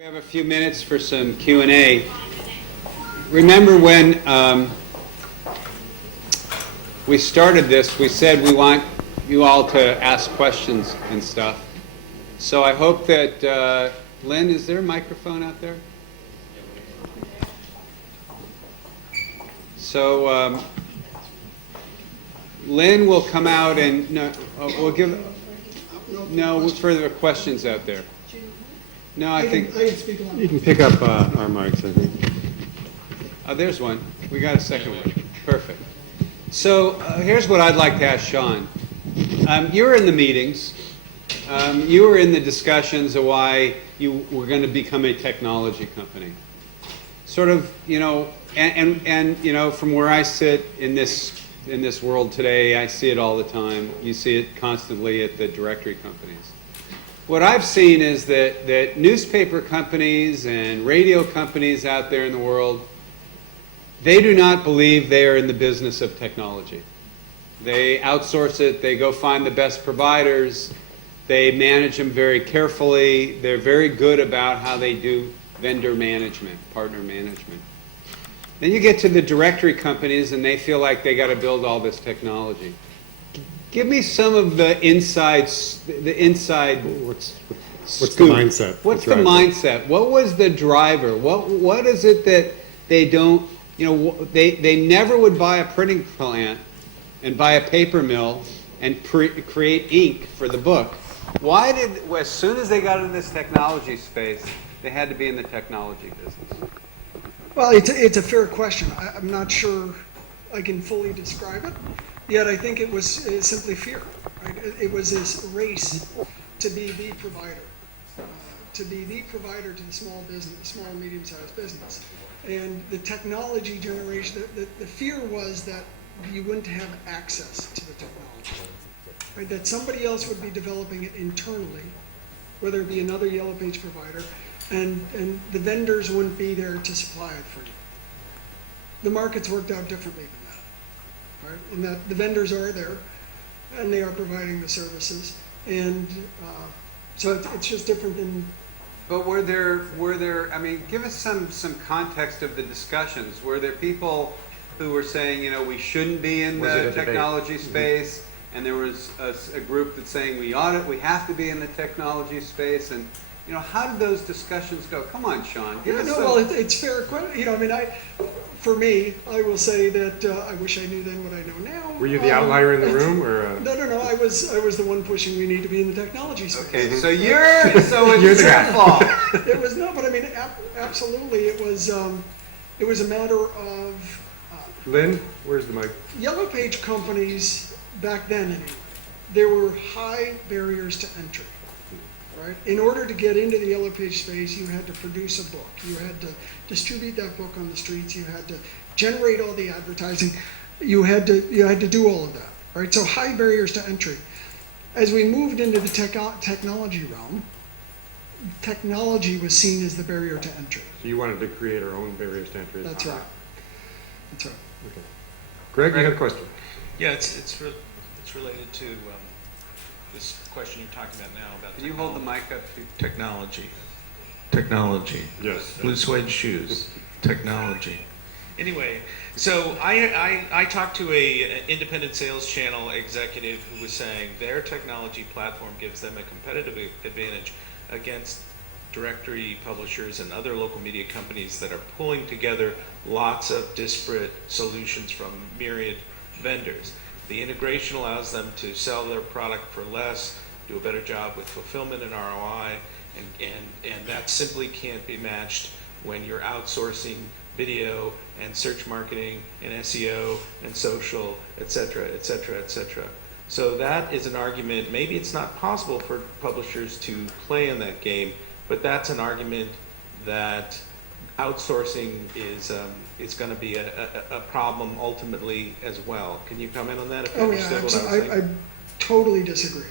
We have a few minutes for some Q&A. Remember when we started this, we said we want you all to ask questions and stuff. So I hope that, Lynn, is there a microphone out there? So Lynn will come out and we'll give further questions out there. No, I think You can pick up our mics, I think. oh, there's one. We got a second one. Perfect. So here's what I'd like to ask Sean. You were in the meetings. You were in the discussions of why you were going to become a technology company. Sort of, and from where I sit in this world today, I see it all the time. You see it constantly at the directory companies. What I've seen is that newspaper companies and radio companies out there in the world, they do not believe they are in the business of technology. They outsource it, they go find the best providers, they manage them very carefully, they're very good about how they do vendor management, partner management. Then you get to the directory companies and they feel like they got to build all this technology. Give me some of the inside. What's scoop. the mindset? What's the mindset? What was the driver? What is it that they don't, they never would buy a printing plant and buy a paper mill and create ink for the book. Why did, as soon as they got into this technology space, they had to be in the technology business? Well, it's a fair question. I'm not sure I can fully describe it. Yet I think it was simply fear. Right? It was this race to be the provider, to the small business, small and medium-sized business. And the technology generation, the fear was that you wouldn't have access to the technology, right? That somebody else would be developing it internally, whether it be another Yellow Page provider, and the vendors wouldn't be there to supply it for you. The markets worked out differently than that. Right? And that the vendors are there, and they are providing the services, and so it's just different than. But were there? I mean, give us some context of the discussions. Were there people who were saying, we shouldn't be in the technology space, and there was a group that's saying we have to be in the technology space, and how did those discussions go? Come on, Sean. Well, it's fair. For me, I will say that I wish I knew then what I know now. Were you the outlier in the room, or? No. I was the one pushing. We need to be in the technology space. Okay, so it's your fault. It was but I mean, absolutely, it was a matter of. Lynn, where's the mic? Yellow Page companies back then, anyway, there were high barriers to entry. Right? In order to get into the Yellow Page space, you had to produce a book. You had to distribute that book on the streets. You had to generate all the advertising. You had to do all of that. Right? So high barriers to entry. As we moved into the technology realm, technology was seen as the barrier to entry. So you wanted to create our own barriers to entry. That's right. That's right. Okay. Greg, you had a question. Yeah, it's related to this question you're talking about now about. Can you hold the mic up? Technology. Yes. Blue suede shoes. Technology. Anyway, so I talked to a independent sales channel executive who was saying their technology platform gives them a competitive advantage against directory publishers and other local media companies that are pulling together lots of disparate solutions from myriad vendors. The integration allows them to sell their product for less, do a better job with fulfillment and ROI, and that simply can't be matched when you're outsourcing video and search marketing and SEO and social, et cetera, et cetera, et cetera. So that is an argument. Maybe it's not possible for publishers to play in that game, but that's an argument that outsourcing is going to be a problem ultimately as well. Can you comment on that? If you understood what I was saying? I totally disagree,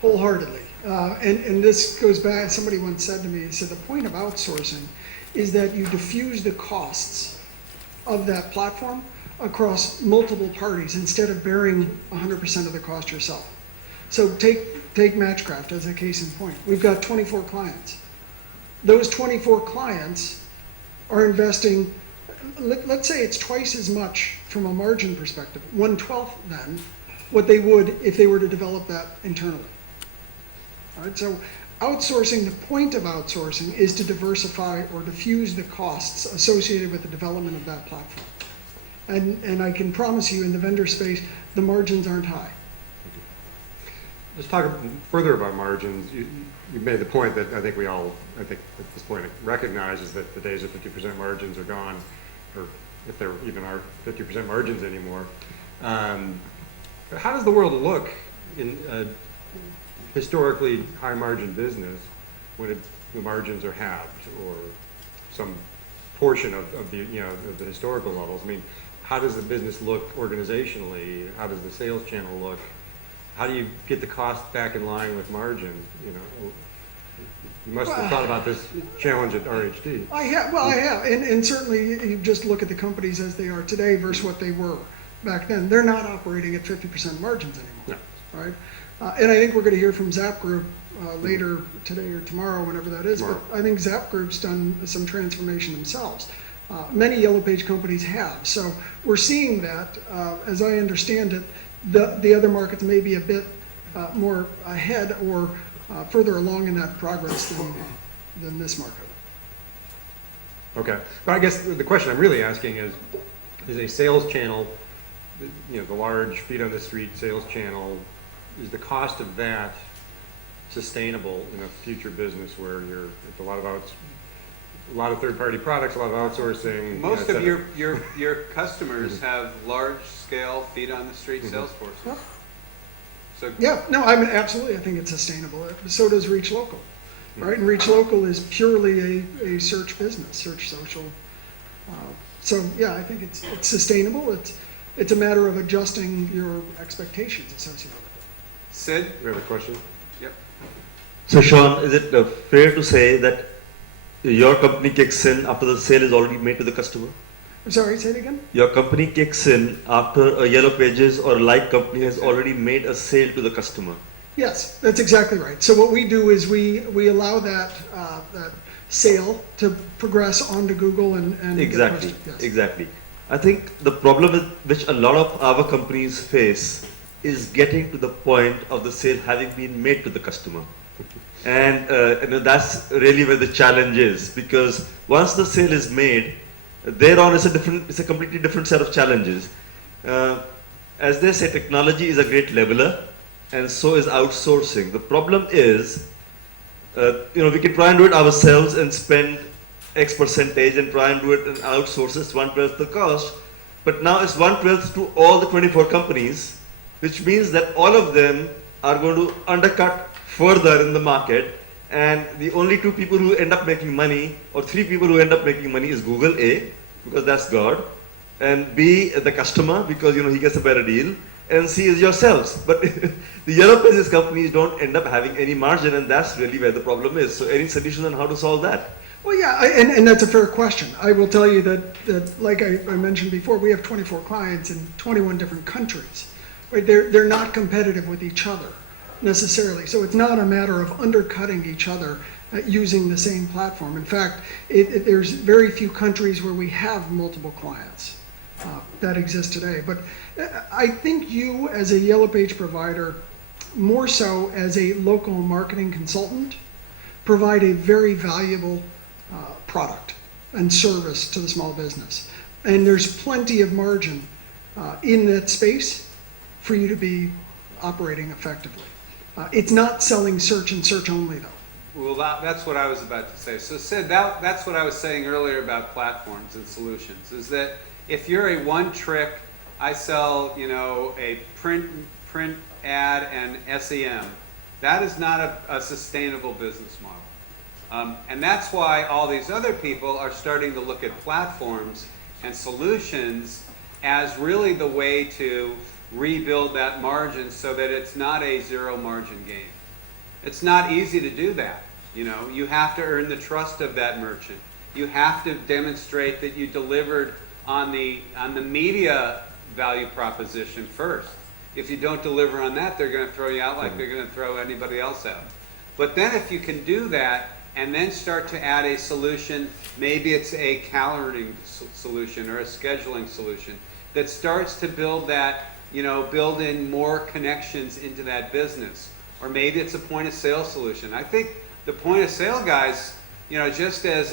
wholeheartedly. And this goes back. Somebody once said to me, he said the point of outsourcing is that you diffuse the costs of that platform across multiple parties instead of bearing 100% of the cost yourself. So take Matchcraft as a case in point. We've got 24 clients. those 24 clients are investing, let's say it's twice as much from a margin perspective, 1/12 then, what they would if they were to develop that internally. All right, so outsourcing, the point of outsourcing is to diversify or diffuse the costs associated with the development of that platform. And I can promise you, in the vendor space, the margins aren't high. Let's talk further about margins. You made the point that I think at this point recognizes that the days of 50% margins are gone, or if there even are 50% margins anymore. How does the world look in a historically high margin business when the margins are halved or some portion of the historical levels? I mean, how does the business look organizationally? How does the sales channel look? How do you get the cost back in line with margin? You must have thought about this challenge at RHD. I have, and certainly you just look at the companies as they are today versus what they were back then. They're not operating at 50% margins anymore, right? And I think we're going to hear from Zap Group later today or tomorrow, whenever that is. But I think Zap Group's done some transformation themselves. Many Yellow Page companies have. So we're seeing that, as I understand it, the other markets may be a bit more ahead or further along in that progress than this market. Okay, but I guess the question I'm really asking is a sales channel, the large feet on the street sales channel, is the cost of that sustainable in a future business where it's a lot of third-party products, a lot of outsourcing? Most of your customers have large-scale feet-on-the-street sales forces. So Yeah, no, I mean, absolutely, I think it's sustainable. So does Reach Local, right? And Reach Local is purely a search business, search social. So yeah, I think it's sustainable. It's a matter of adjusting your expectations associated with it. Sid? We have a question? Yep. So Sean, is it fair to say that your company kicks in after the sale is already made to the customer? I'm sorry, say it again? Your company kicks in after a Yellow Pages or a like company has already made a sale to the customer. Yes, that's exactly right. So what we do is we allow that sale to progress onto Google and Exactly, get posted. Yes. exactly. I think the problem with which a lot of our companies face is getting to the point of the sale having been made to the customer. And that's really where the challenge is, because once the sale is made, thereon it's a completely different set of challenges. As they say, technology is a great leveler, and so is outsourcing. The problem is, we can try and do it ourselves and spend X percentage and try and do it and outsource it, 1/12 the cost. But now it's 1/12 to all the 24 companies, which means that all of them are going to undercut further in the market, and the only two people who end up making money, or three people who end up making money, is Google, A, because that's God, and B, the customer, because he gets a better deal, and C is yourselves. But the Yellow Pages companies don't end up having any margin, and that's really where the problem is. So any solution on how to solve that? Well, yeah, and that's a fair question. I will tell you that like I mentioned before, we have 24 clients in 21 different countries. Right? They're not competitive with each other necessarily. So it's not a matter of undercutting each other using the same platform. In fact, there's very few countries where we have multiple clients that exist today. But I think you, as a Yellow Page provider, more so as a local marketing consultant, provide a very valuable product and service to the small business. And there's plenty of margin in that space for you to be operating effectively. It's not selling search and search only, though. Well, that's what I was about to say. So Sid, that's what I was saying earlier about platforms and solutions, is that if you're a one-trick, I sell, a print ad and SEM, that is not a sustainable business model. And that's why all these other people are starting to look at platforms and solutions as really the way to rebuild that margin so that it's not a zero margin game. It's not easy to do that. You have to earn the trust of that merchant. You have to demonstrate that you delivered on the media value proposition first. If you don't deliver on that, they're going to throw you out like they're going to throw anybody else out. But then if you can do that, and then start to add a solution. Maybe it's a calendaring solution or a scheduling solution that starts to build that, build in more connections into that business. Or maybe it's a point of sale solution. I think the point of sale guys, just as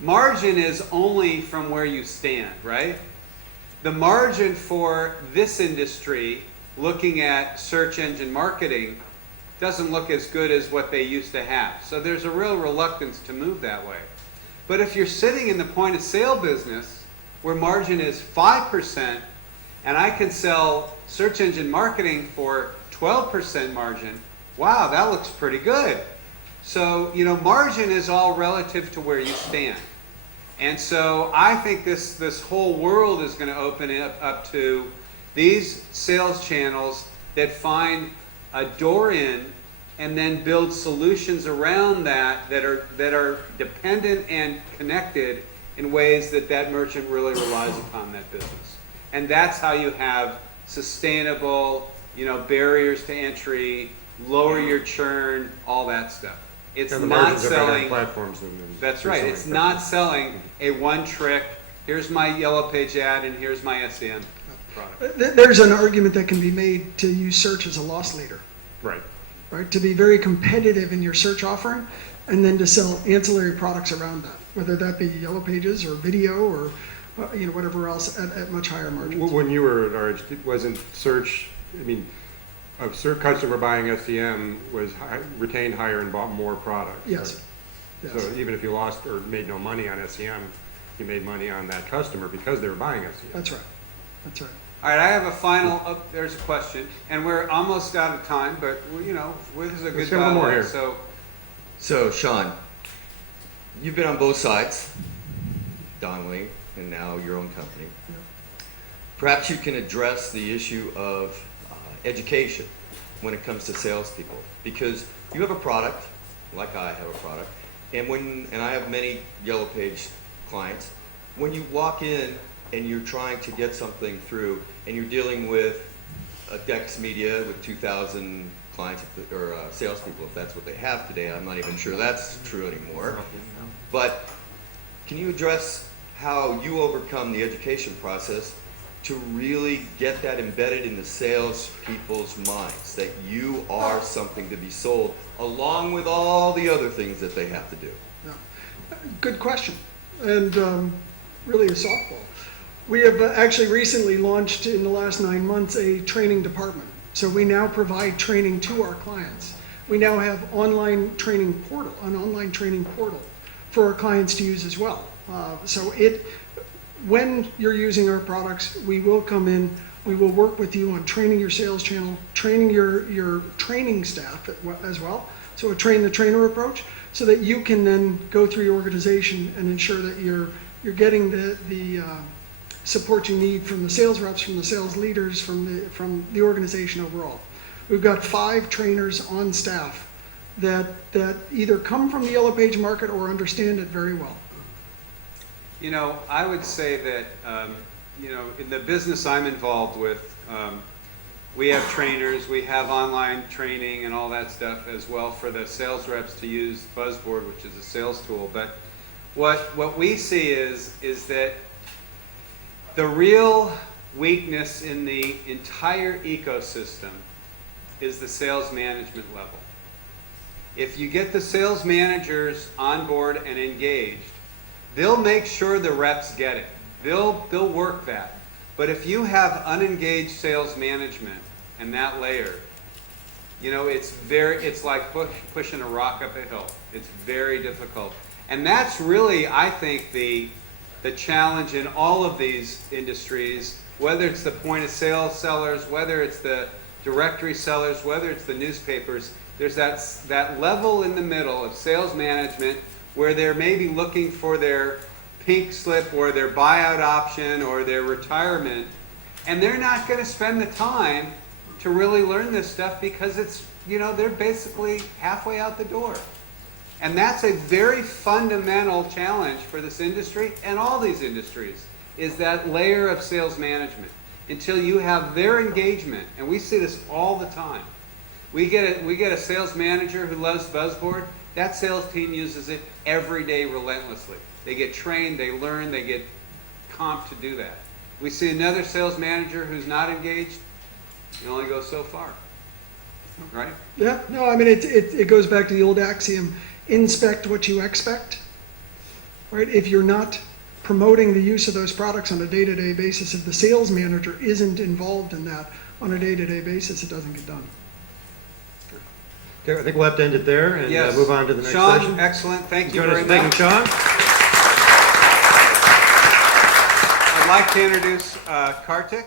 margin is only from where you stand, right? The margin for this industry, looking at search engine marketing, doesn't look as good as what they used to have. So there's a real reluctance to move that way. But if you're sitting in the point of sale business where margin is 5% and I can sell search engine marketing for 12% margin, wow, that looks pretty good. So, margin is all relative to where you stand. And so I think this whole world is going to open up to these sales channels that find a door in and then build solutions around that are dependent and connected in ways that merchant really relies upon that business. And that's how you have sustainable, barriers to entry, lower your churn, all that stuff. It's And the not margins are better on selling. platforms than. That's right. It's not selling a one trick. Here's my Yellow Page ad and here's my SEM product. There's an argument that can be made to use search as a loss leader, Right. right? To be very competitive in your search offering, and then to sell ancillary products around that, whether that be Yellow Pages or video or whatever else at much higher margins. When you were at RH, wasn't search, a search customer buying SEM was retained higher and bought more products. Yes. Right? Yes. So even if you lost or made no money on SEM, you made money on that customer because they were buying SEM. That's right. That's right. All right, I have a final, there's a question, and we're almost out of time, but, this is a good Let's get one more dialogue, here. So, Sean, you've been on both sides, Donnelly, and now your own company. Yeah. Perhaps you can address the issue of education when it comes to salespeople, because you have a product, like I have a product, and I have many Yellow Page clients. When you walk in and you're trying to get something through, and you're dealing with a Dex Media with 2,000 clients or salespeople, if that's what they have today. I'm not even sure that's true anymore. But can you address how you overcome the education process to really get that embedded in the sales people's minds, that you are something to be sold, along with all the other things that they have to do? Yeah. Good question, and really a softball. We have actually recently launched in the last 9 months a training department. So we now provide training to our clients. We now have an online training portal for our clients to use as well. When you're using our products, we will come in, we will work with you on training your sales channel, training your training staff as well. So a train the trainer approach, so that you can then go through your organization and ensure that you're getting the support you need from the sales reps, from the sales leaders, from the organization overall. We've got 5 trainers on staff that either come from the Yellow Page market or understand it very well. I would say that, in the business I'm involved with, we have trainers, we have online training and all that stuff as well for the sales reps to use Buzzboard, which is a sales tool. But what we see is that the real weakness in the entire ecosystem is the sales management level. If you get the sales managers on board and engaged, they'll make sure the reps get it. They'll work that. But if you have unengaged sales management and that layer, it's like pushing a rock up a hill. It's very difficult. And that's really, I think, the challenge in all of these industries, whether it's the point of sale sellers, whether it's the directory sellers, whether it's the newspapers, there's that level in the middle of sales management where they're maybe looking for their pink slip or their buyout option or their retirement, and they're not going to spend the time to really learn this stuff because it's, they're basically halfway out the door. And that's a very fundamental challenge for this industry and all these industries, is that layer of sales management. Until you have their engagement, and we see this all the time. We get a sales manager who loves Buzzboard. That sales team uses it every day relentlessly. They get trained, they learn, they get comped to do that. We see another sales manager who's not engaged, you only go so far, right? Yeah, no, I mean, it goes back to the old axiom, inspect what you expect, right? If you're not promoting the use of those products on a day-to-day basis, if the sales manager isn't involved in that on a day-to-day basis, it doesn't get done. Okay, I think we'll have to end it there and Yes. move on to the next Sean, session. excellent, thank you Join us very in thanking much. Sean. I'd like to introduce Kartik.